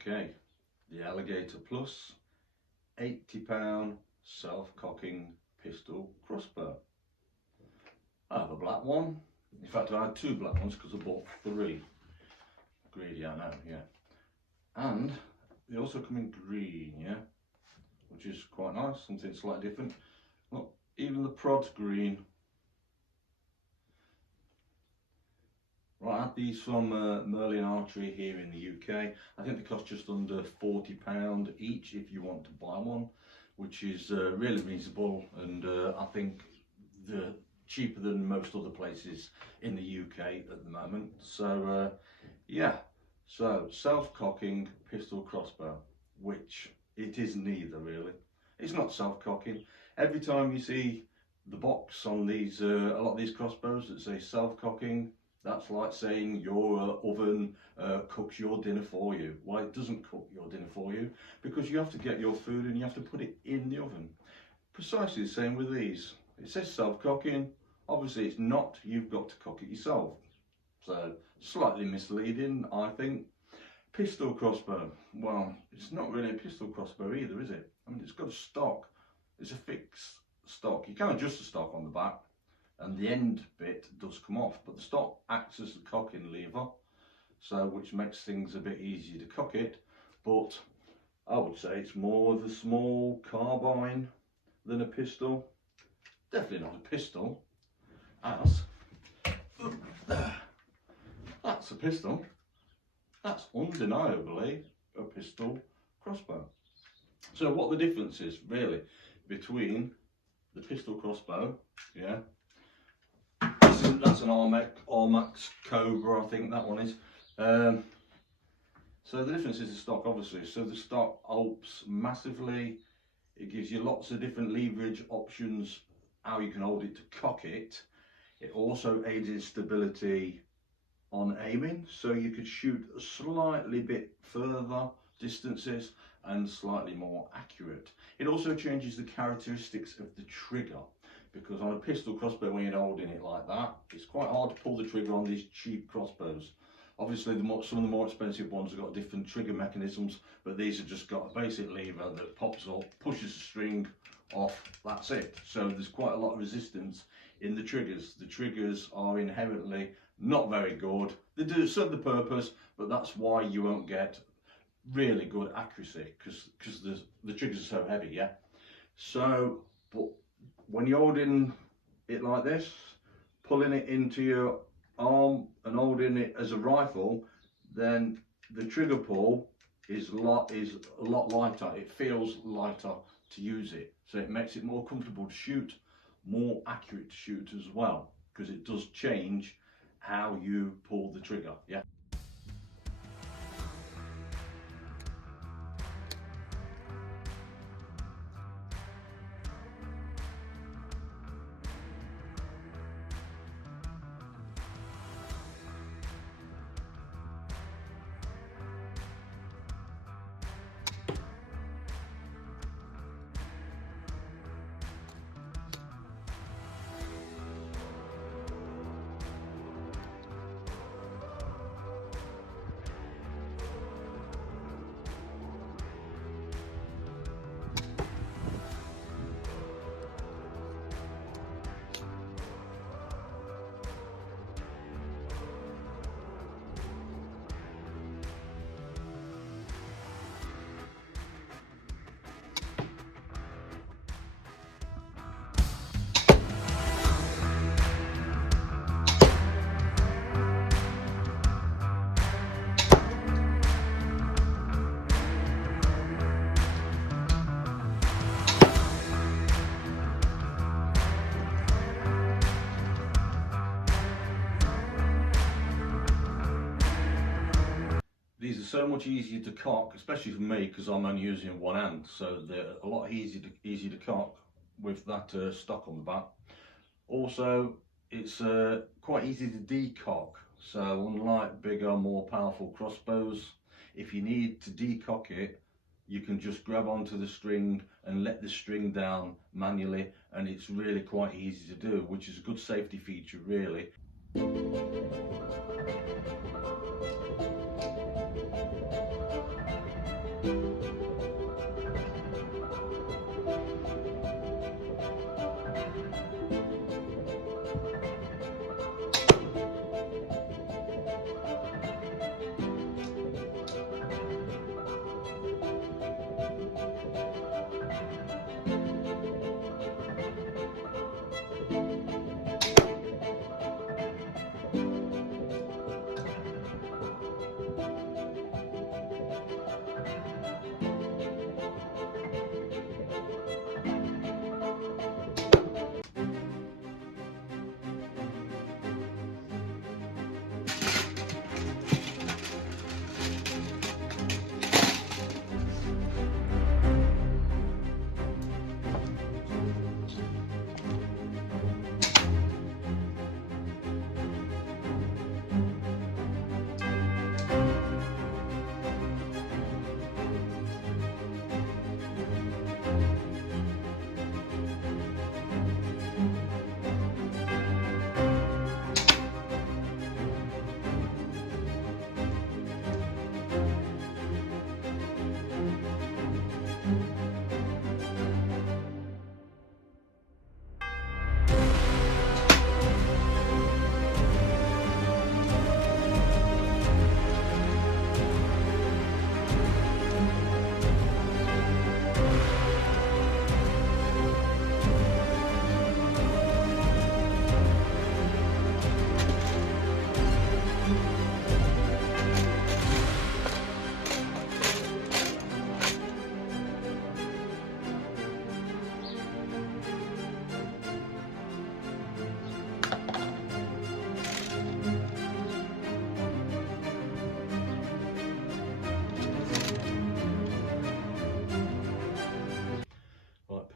Okay, the Alligator Plus 80-pound self-cocking pistol crossbow. I have a black one. In fact, I had two black ones because I bought three. Greedy, I know, yeah. And they also come in green, yeah, which is quite nice, something slightly different. Look, even the prod's green. Right, I had these from Merlin Archery here in the UK. I think they cost just under £40 each if you want to buy one, which is really reasonable, and I think the cheaper than most other places in the UK at the moment. So yeah, so self-cocking pistol crossbow, which it is neither really. It's not self-cocking. Every time you see the box on these, a lot of these crossbows that say self-cocking, that's like saying your oven cooks your dinner for you. Well, it doesn't cook your dinner for you, because you have to get your food and you have to put it in the oven. Precisely the same with these. It says self-cocking. Obviously it's not. You've got to cook it yourself. So slightly misleading, I think. Pistol crossbow. Well, it's not really a pistol crossbow either, is it? I mean, it's got a stock. It's a fixed stock. You can adjust the stock on the back, and the end bit does come off, but the stock acts as the cocking lever, so which makes things a bit easier to cock it. But I would say it's more of a small carbine than a pistol. Definitely not a pistol, as that's a pistol. That's undeniably a pistol crossbow. So what the difference is really between the pistol crossbow, yeah, that's an Armax Cobra, I think that one is. So the difference is the stock, obviously. So the stock opes massively. It gives you lots of different leverage options, how you can hold it to cock it. It also aids in stability on aiming, so you could shoot a slightly bit further distances and slightly more accurate. It also changes the characteristics of the trigger, because on a pistol crossbow, when you're holding it like that, it's quite hard to pull the trigger on these cheap crossbows. Obviously some of the more expensive ones have got different trigger mechanisms, but these have just got a basic lever that pops up, pushes the string off, that's it. So there's quite a lot of resistance in the triggers. The triggers are inherently not very good. They do serve the purpose, but that's why you won't get really good accuracy, because the triggers are so heavy, yeah. So, but when you're holding it like this, pulling it into your arm and holding it as a rifle, then the trigger pull is a lot lighter. It feels lighter to use it, so it makes it more comfortable to shoot, more accurate to shoot as well, because it does change how you pull the trigger, yeah. These are so much easier to cock, especially for me, because I'm only using one hand, so they're a lot easier to cock with that stock on the back. Also, it's quite easy to decock, so unlike bigger, more powerful crossbows, if you need to decock it, you can just grab onto the string and let the string down manually, and it's really quite easy to do, which is a good safety feature really.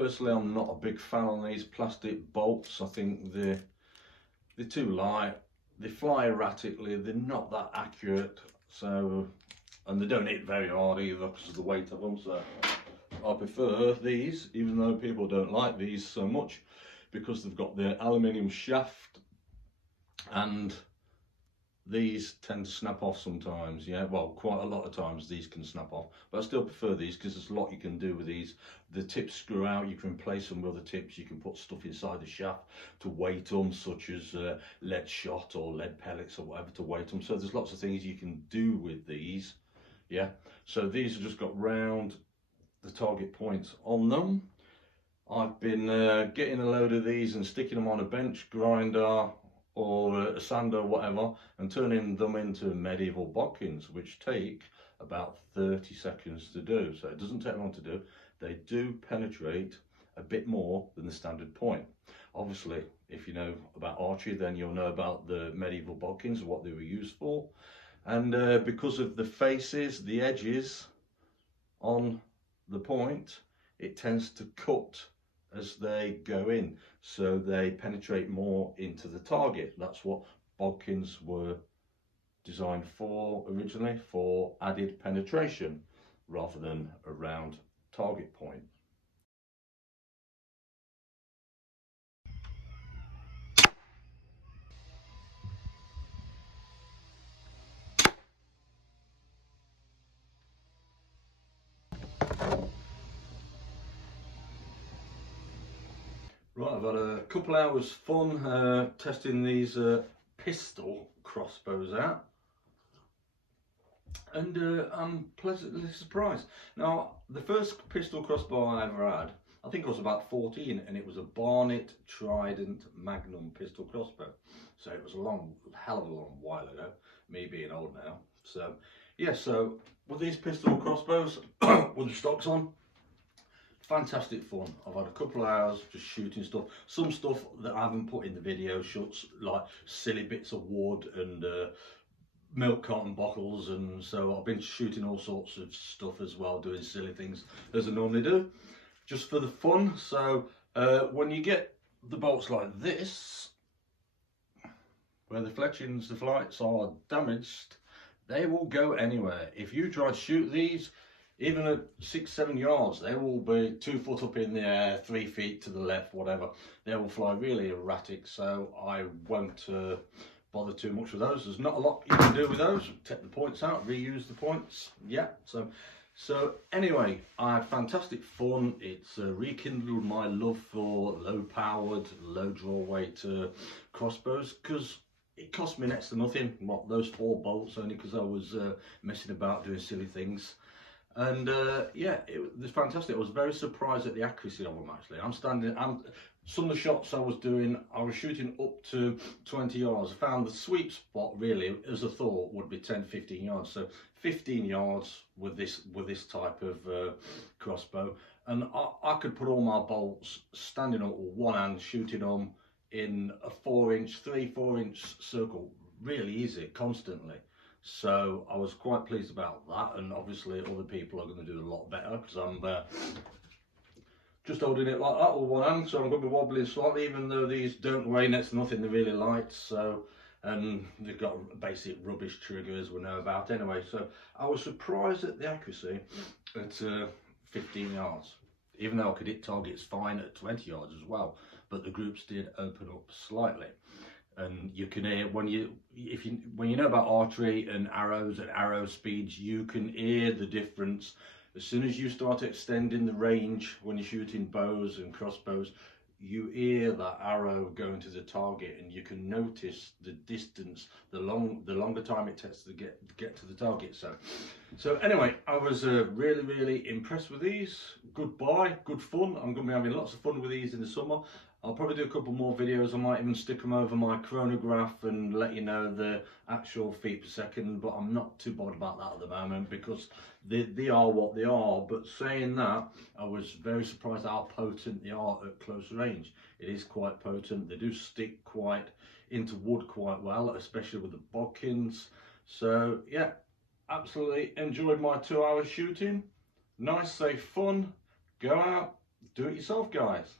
personally, I'm not a big fan on these plastic bolts. I think they're too light, they fly erratically, they're not that accurate, so, and they don't hit very hard either because of the weight of them. So I prefer these, even though people don't like these so much, because they've got the aluminium shaft, and these tend to snap off sometimes. Yeah, well, quite a lot of times these can snap off, but I still prefer these because there's a lot you can do with these. The tips screw out, you can replace them with other tips, you can put stuff inside the shaft to weight them, such as lead shot or lead pellets or whatever to weight them. So there's lots of things you can do with these. Yeah, so these have just got round the target points on them. I've been getting a load of these and sticking them on a bench grinder or a sander or whatever, and turning them into medieval bodkins, which take about 30 seconds to do. So it doesn't take long to do. They do penetrate a bit more than the standard point. Obviously, if you know about archery, then you'll know about the medieval bodkins, what they were used for. And because of the faces, the edges on the point, it tends to cut as they go in, so they penetrate more into the target. That's what bodkins were designed for originally, for added penetration rather than a round target point. Right, I've had a couple hours fun testing these pistol crossbows out, and I'm pleasantly surprised. Now, the first pistol crossbow I ever had, I think I was about 14, and it was a Barnett Trident Magnum pistol crossbow. So it was a hell of a long while ago, me being old now. So yeah, so with these pistol crossbows with the stocks on, fantastic fun. I've had a couple of hours just shooting stuff. Some stuff that I haven't put in the video, shots like silly bits of wood and milk carton bottles, and so I've been shooting all sorts of stuff as well, doing silly things as I normally do, just for the fun. So when you get the bolts like this, where the fletchings, the flights are damaged, they will go anywhere. If you try to shoot these, even at 6-7 yards, they will be 2 foot up in the air, 3 feet to the left, whatever. They will fly really erratic, so I won't bother too much with those. There's not a lot you can do with those. Take the points out, reuse the points. Yeah, so anyway, I had fantastic fun. It's rekindled my love for low-powered, low-draw weight crossbows, because it cost me next to nothing. What, those 4 bolts, only because I was messing about doing silly things. And yeah, it was fantastic. I was very surprised at the accuracy of them. Actually, some of the shots I was doing, I was shooting up to 20 yards. I found the sweet spot really, as I thought, would be 10-15 yards. So 15 yards with this type of crossbow, and I could put all my bolts standing up with one hand, shooting them in a 3-4 inch circle, really easy, constantly. So I was quite pleased about that, and obviously other people are going to do a lot better, because I'm just holding it like that with one hand, so I'm going to be wobbling slightly, even though these don't weigh next to nothing. They're really light, so, and they've got basic rubbish triggers we know about anyway. So I was surprised at the accuracy at 15 yards, even though I could hit targets fine at 20 yards as well, but the groups did open up slightly. And you can hear, when you know about archery and arrows and arrow speeds, you can hear the difference. As soon as you start extending the range when you're shooting bows and crossbows, you hear that arrow going to the target, and you can notice the distance, the longer time it takes to get to the target. So anyway, I was really impressed with these. Good buy, good fun. I'm going to be having lots of fun with these in the summer. I'll probably do a couple more videos. I might even stick them over my chronograph and let you know the actual feet per second, but I'm not too bothered about that at the moment, because they are what they are. But saying that, I was very surprised how potent they are at close range. It is quite potent. They do stick quite into wood quite well, especially with the bodkins. So yeah, absolutely enjoyed my 2 hours shooting. Nice, safe fun. Go out, do it yourself, guys.